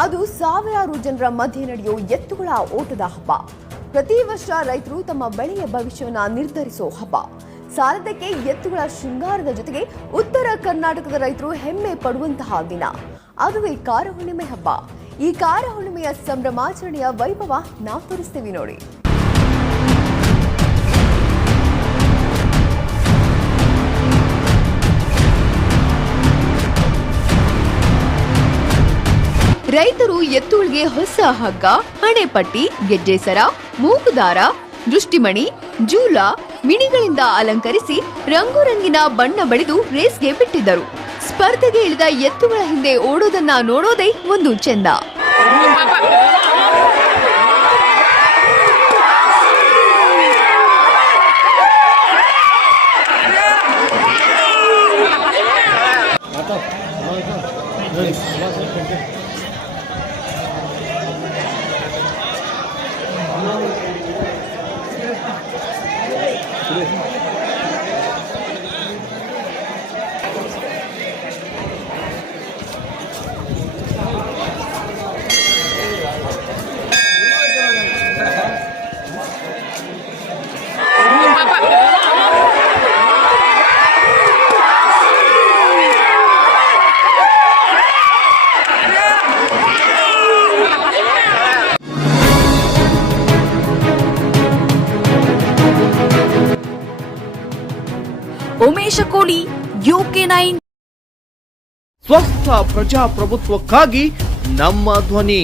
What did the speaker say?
ಅದು ಸಾವಿರಾರು ಜನರ ಮಧ್ಯೆ ನಡೆಯೋ ಎತ್ತುಗಳ ಓಟದ ಹಬ್ಬ. ಪ್ರತಿ ವರ್ಷ ರೈತರು ತಮ್ಮ ಬೆಳೆಯ ಭವಿಷ್ಯವನ್ನು ನಿರ್ಧರಿಸೋ ಹಬ್ಬ. ಸಾಲದಕ್ಕೆ ಎತ್ತುಗಳ ಶೃಂಗಾರದ ಜೊತೆಗೆ ಉತ್ತರ ಕರ್ನಾಟಕದ ರೈತರು ಹೆಮ್ಮೆ ಪಡುವಂತಹ ದಿನ. ಅದುವೇ ಕಾರ ಹುಣ್ಣಿಮೆ ಹಬ್ಬ. ಈ ಕಾರ ಹುಣ್ಣಿಮೆಯ ಸಂಭ್ರಮಾಚರಣೆಯ ವೈಭವ ನಾವು ತೋರಿಸ್ತೀವಿ ನೋಡಿ. ರೈತರು ಎತ್ತುಗಳಿಗೆ ಹೊಸ ಹಗ್ಗ ಹಣೆಪಟ್ಟಿ ಗೆಜ್ಜೆಸರ ಮೂಗುದಾರ, ದೃಷ್ಟಿಮಣಿ, ಜೂಲ ಮಿಣಿಗಳಿಂದ ಅಲಂಕರಿಸಿ ರಂಗುರಂಗಿನ ಬಣ್ಣ ಬಳಿದು ರೇಸ್ಗೆ ಬಿಟ್ಟಿದ್ದರು. ಸ್ಪರ್ಧೆಗೆ ಇಳಿದ ಎತ್ತುಗಳ ಹಿಂದೆ ಓಡೋದನ್ನ ನೋಡೋದೇ ಒಂದು ಚೆಂದ. 对. ಉಮೇಶ ಕೋಳಿ ಯುಕೆ ನೈನ್ ಸ್ವಸ್ಥ ಪ್ರಜಾಪ್ರಭುತ್ವಕ್ಕಾಗಿ ನಮ್ಮ ಧ್ವನಿ.